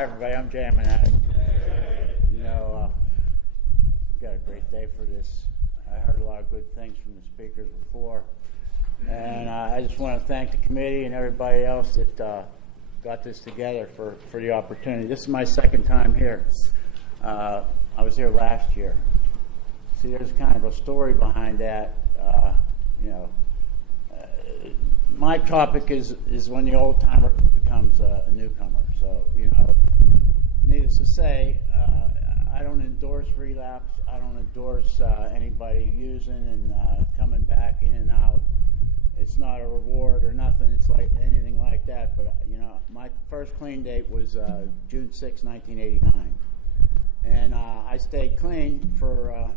Hi, everybody. I'm Jamming Addict. You know, we got a great day for this. I heard a lot of good things from the speakers before. And I just want to thank the committee and everybody else that got this together for the opportunity. This is my second time here. I was here last year. See, there's kind of a story behind that. My topic is when the old timer becomes a newcomer. So, needless to say, I don't endorse relapse. I don't endorse anybody using and coming back in and out. It's not a reward or nothing. It's like anything like that. But, my first clean date was June 6, 1989. And I stayed clean for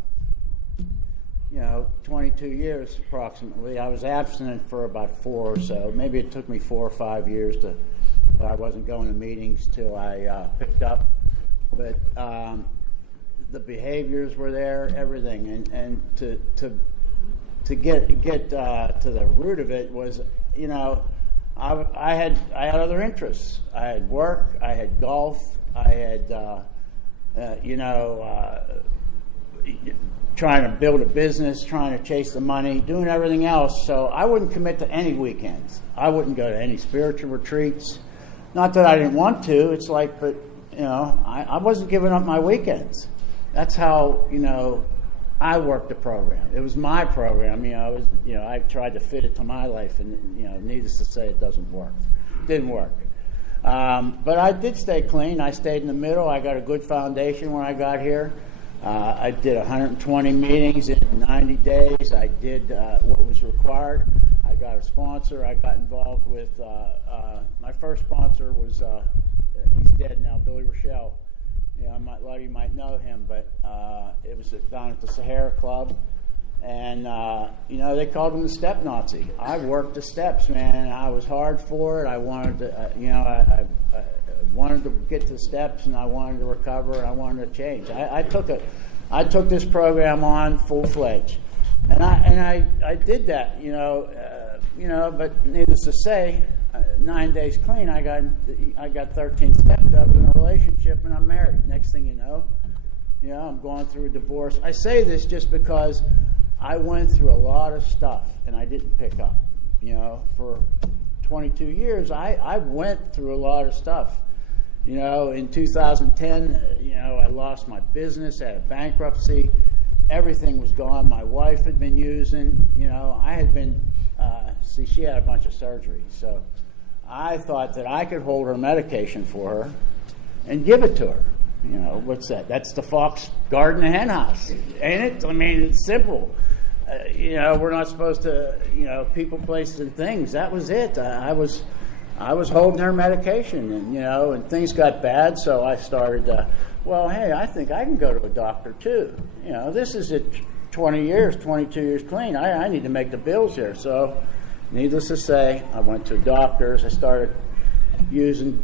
22 years approximately. I was abstinent for about 4 or so. Maybe it took me 4 or 5 years but I wasn't going to meetings till I picked up. But the behaviors were there, everything, and to get to the root of it was, I had other interests. I had work. I had golf. I had trying to build a business, trying to chase the money, doing everything else. So I wouldn't commit to any weekends. I wouldn't go to any spiritual retreats. Not that I didn't want to. It's like, but, I wasn't giving up my weekends. That's how, I worked the program. It was my program. I tried to fit it to my life, and, needless to say, it didn't work. But I did stay clean. I stayed in the middle. I got a good foundation when I got here. I did 120 meetings in 90 days. I did what was required. I got a sponsor. I got involved with, my first sponsor was, he's dead now, Billy Rochelle. A lot of you might know him, but it was down at the Sahara Club. And, they called him the Step Nazi. I worked the steps, man. I was hard for it. I wanted to, I wanted to get to the steps, and I wanted to recover, and I wanted to change. I took this program on full-fledged, and I did that, but needless to say, 9 days clean, I got 13 stepped up in a relationship, and I'm married. Next thing you know, I'm going through a divorce. I say this just because I went through a lot of stuff, and I didn't pick up. For 22 years, I went through a lot of stuff. In 2010, I lost my business, I had a bankruptcy. Everything was gone. My wife had been using, I had been, she had a bunch of surgeries. So I thought that I could hold her medication for her and give it to her. What's that? That's the Fox Garden and Hen House, ain't it? I mean, it's simple. We're not supposed to, people, places, and things. That was it. I was holding her medication, and things got bad, so I started, I think I can go to a doctor too. This is at 22 years clean. I need to make the bills here. So, needless to say, I went to doctors. I started using,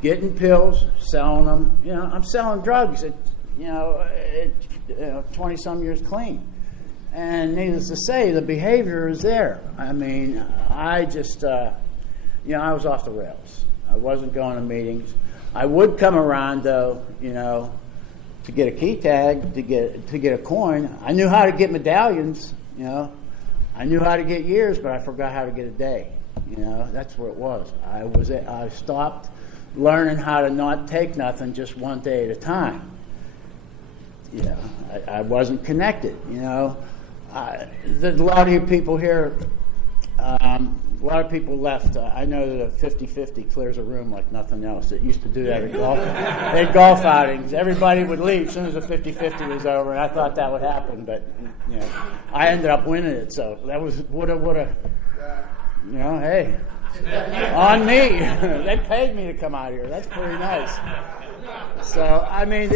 getting pills, selling them. I'm selling drugs at 20-some years clean. And needless to say, the behavior is there. I mean, I just, I was off the rails. I wasn't going to meetings. I would come around, though, to get a key tag, to get a coin. I knew how to get medallions, I knew how to get years, but I forgot how to get a day. That's where it was. I stopped learning how to not take nothing just one day at a time. I wasn't connected, There's a lot of you people here, a lot of people left. I know that a 50-50 clears a room like nothing else. It used to do that at golf. They had golf outings. Everybody would leave as soon as the 50-50 was over, and I thought that would happen, but I ended up winning it. So that was woulda. Hey, on me. They paid me to come out here. That's pretty nice. So I mean.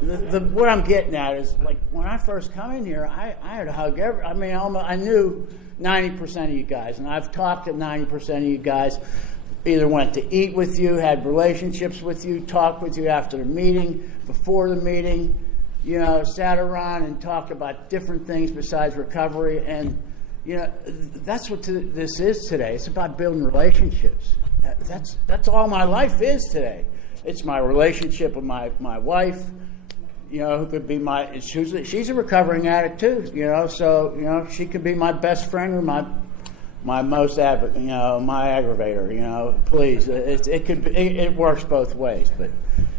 What I'm getting at is, like, when I first come in here, I had to hug I knew 90% of you guys, and I've talked to 90% of you guys, either went to eat with you, had relationships with you, talked with you after the meeting, before the meeting, sat around and talked about different things besides recovery, and, that's what this is today. It's about building relationships. That's all my life is today. It's my relationship with my wife, who could be she's a recovering addict too, so, she could be my best friend or my most advocate, my aggravator, please. It works both ways, but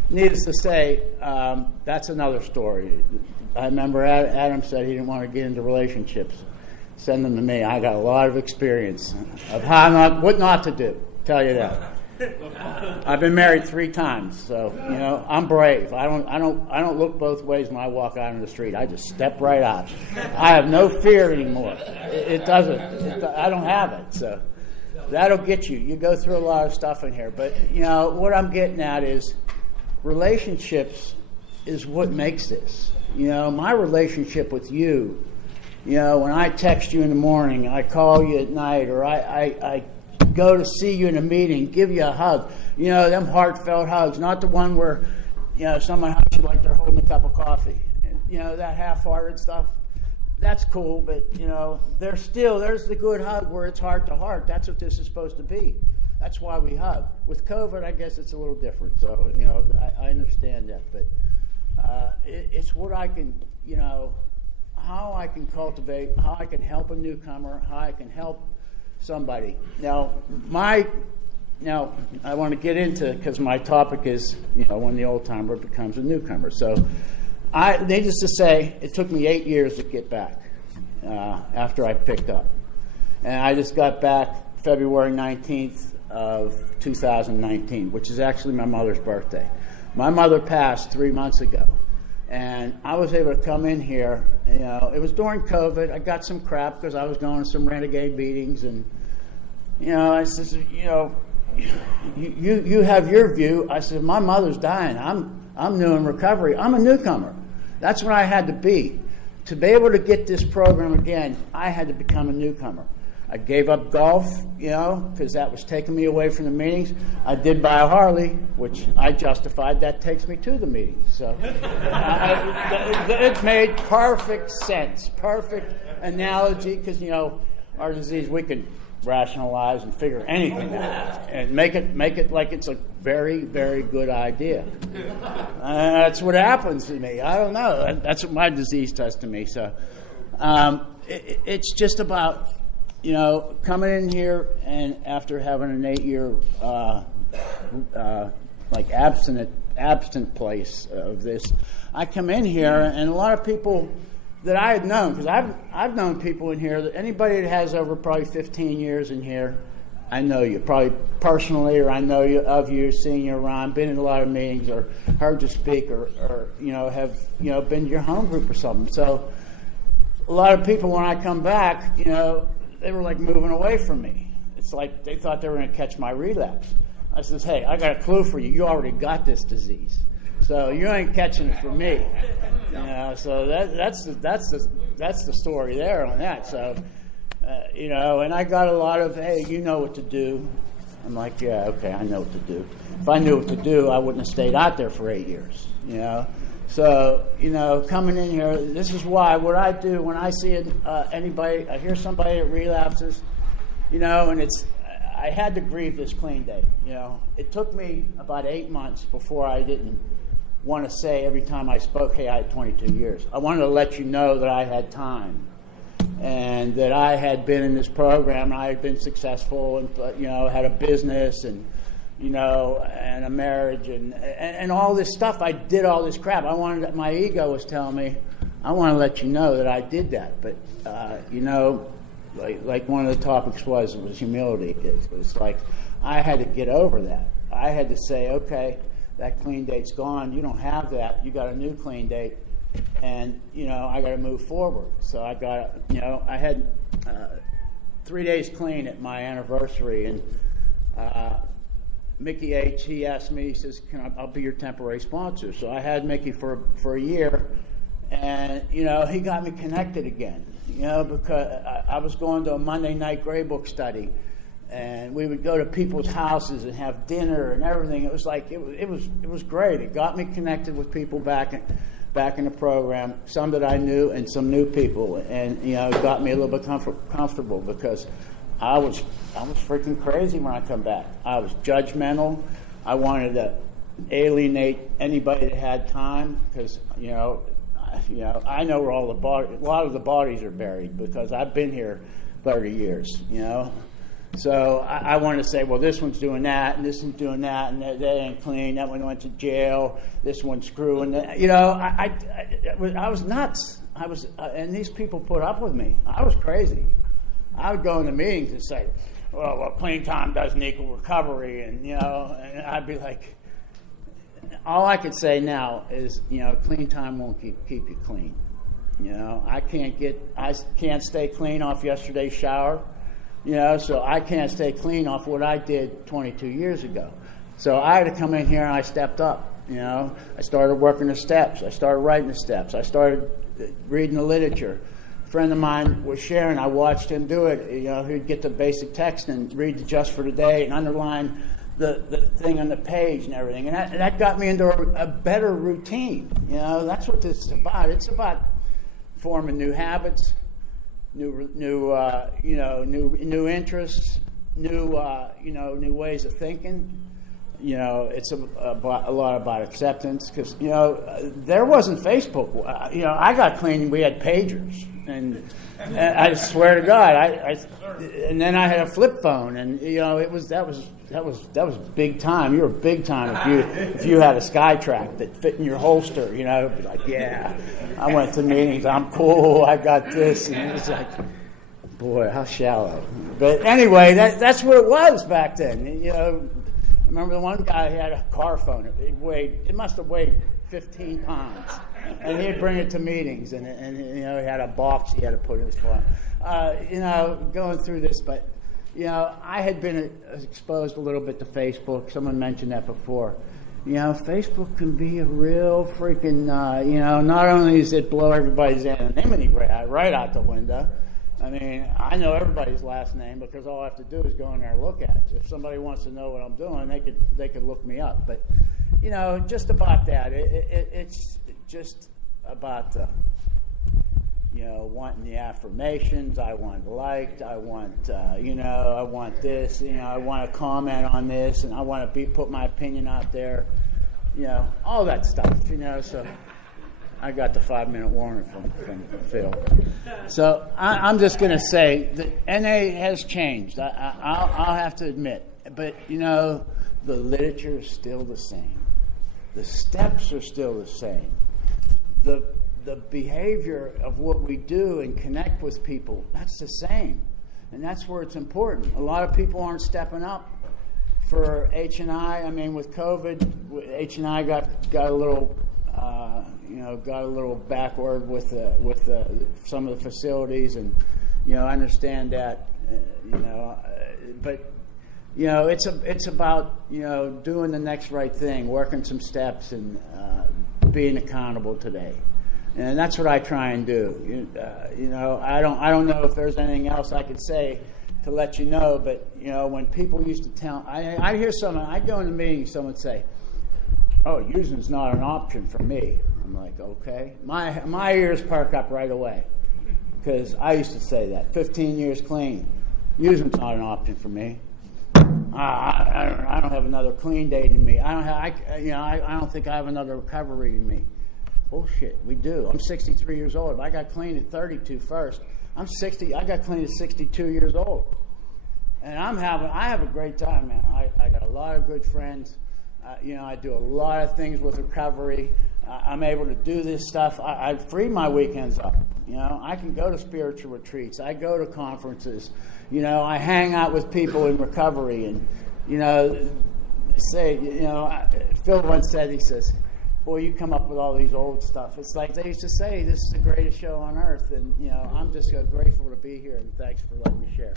needless to say, that's another story. I remember Adam said he didn't want to get into relationships. Send them to me. I got a lot of experience of what not to do. Tell you that. I've been married 3 times, so I'm brave. I don't look both ways when I walk out on the street. I just step right out. I have no fear anymore. It doesn't. I don't have it. So that'll get you. You go through a lot of stuff in here, but what I'm getting at is relationships is what makes this. My relationship with you. When I text you in the morning, I call you at night, or I go to see you in a meeting, give you a hug. Them heartfelt hugs, not the one where, someone hugs you like they're holding a cup of coffee. That half-hearted stuff, that's cool, but, there's the good hug where it's heart to heart. That's what this is supposed to be. That's why we hug. With COVID, I guess it's a little different, so, I understand that, but it's what I can, how I can cultivate, how I can help a newcomer, how I can help somebody. Now, I want to get into, because my topic is, when the old timer becomes a newcomer. So, needless to say, it took me 8 years to get back after I picked up. And I just got back February 19th of 2019, which is actually my mother's birthday. My mother passed 3 months ago. And I was able to come in here, it was during COVID. I got some crap because I was going to some renegade meetings, and, I said, you have your view. I said, my mother's dying. I'm new in recovery. I'm a newcomer. That's what I had to be. To be able to get this program again, I had to become a newcomer. I gave up golf, because that was taking me away from the meetings. I did buy a Harley, which I justified. That takes me to the meetings. So it made perfect sense, perfect analogy, because, our disease, we can rationalize and figure anything out and make it like it's a very, very good idea. That's what happens to me. I don't know. That's what my disease does to me. So it's just about, coming in here, and after having an 8-year absent place of this, I come in here, and a lot of people that I had known, because I've known people in here, that anybody that has over probably 15 years in here, I know you, probably personally, or I know you of you, seeing you around, been in a lot of meetings, or heard you speak, or have been to your home group or something. So a lot of people, when I come back, they were like moving away from me. It's like they thought they were going to catch my relapse. I says, hey, I got a clue for you. You already got this disease, so you ain't catching it from me. So that's the story there on that. So and I got a lot of, hey, you know what to do. I'm like, yeah, okay, I know what to do. If I knew what to do, I wouldn't have stayed out there for 8 years. So, coming in here, this is why what I do when I see anybody, I hear somebody that relapses, and I had to grieve this clean day. It took me about 8 months before I didn't want to say every time I spoke, hey, I had 22 years. I wanted to let you know that I had time and that I had been in this program, and I had been successful, and had a business, and and a marriage, and all this stuff. I did all this crap. My ego was telling me, I want to let you know that I did that. But, like one of the topics was humility. It was like, I had to get over that. I had to say, okay, that clean date's gone. You don't have that. You got a new clean date. And, I got to move forward. So I got, I had 3 days clean at my anniversary, and Mickey H., he asked me, he says, I'll be your temporary sponsor. So I had Mickey for a year, and, he got me connected again, because I was going to a Monday night gray book study, and we would go to people's houses and have dinner and everything. It was like, it was great. It got me connected with people back in the program, some that I knew and some new people, and, it got me a little bit comfortable, because I was freaking crazy when I come back. I was judgmental. I wanted to alienate anybody that had time because, I know where a lot of the bodies are buried because I've been here 30 years, So I want to say, well, this one's doing that, and this one's doing that, and they ain't clean. That one went to jail. This one's screwing. I was nuts. And these people put up with me. I was crazy. I would go into meetings and say, well, clean time doesn't equal recovery, and and I'd be like, all I could say now is, clean time won't keep you clean. I can't stay clean off yesterday's shower. So I can't stay clean off what I did 22 years ago. So I had to come in here and I stepped up. I started working the steps. I started writing the steps. I started reading the literature. A friend of mine was sharing. I watched him do it. He'd get the basic text and read the just for today and underline the thing on the page and everything. And that got me into a better routine. That's what this is about. It's about forming new habits, new interests, new ways of thinking. It's a lot about acceptance because there wasn't Facebook. I got clean. We had pagers, and I swear to God, and then I had a flip phone, and that was big time. You were big time if you had a SkyTrack that fit in your holster. It'd be like, yeah, I went to meetings. I'm cool. I got this, and it was like, boy, how shallow. But anyway, that's what it was back then. I remember the one guy had a car phone. It must have weighed 15 pounds, and he'd bring it to meetings, and he had a box he had to put in his phone. Going through this, but I had been exposed a little bit to Facebook. Someone mentioned that before. Facebook can be a real freaking. Not only does it blow everybody's anonymity right out the window. I mean, I know everybody's last name because all I have to do is go in there and look at it. If somebody wants to know what I'm doing, they could look me up. But, just about that. It's just about the, wanting the affirmations. I want liked. I want, I want this. I want to comment on this, and I want to put my opinion out there. All that stuff. So. I got the 5-minute warning from Phil. So I'm just going to say that NA has changed. I'll have to admit. But, the literature is still the same. The steps are still the same. The behavior of what we do and connect with people, that's the same. And that's where it's important. A lot of people aren't stepping up for H&I. I mean, with COVID, H&I got a little... got a little backward with some of the facilities, and I understand that, but it's about doing the next right thing, working some steps, and being accountable today, and that's what I try and do. I don't know if there's anything else I could say to let you know, but when people used to tell, I hear someone, I go into meetings, someone say, "Oh, using's not an option for me." I'm like, okay. My ears perk up right away because I used to say that. 15 years clean. Using's not an option for me. I don't have another clean date in me. I don't think I have another recovery in me. Bullshit, we do. I'm 63 years old. I got clean at 32 first. I'm 60. I got clean at 62 years old, and I have a great time, man. I got a lot of good friends. I do a lot of things with recovery. I'm able to do this stuff. I free my weekends up. I can go to spiritual retreats. I go to conferences. I hang out with people in recovery. And, Phil once said, he says, "Boy, you come up with all these old stuff." It's like they used to say, this is the greatest show on earth. And, I'm just grateful to be here. And thanks for letting me share.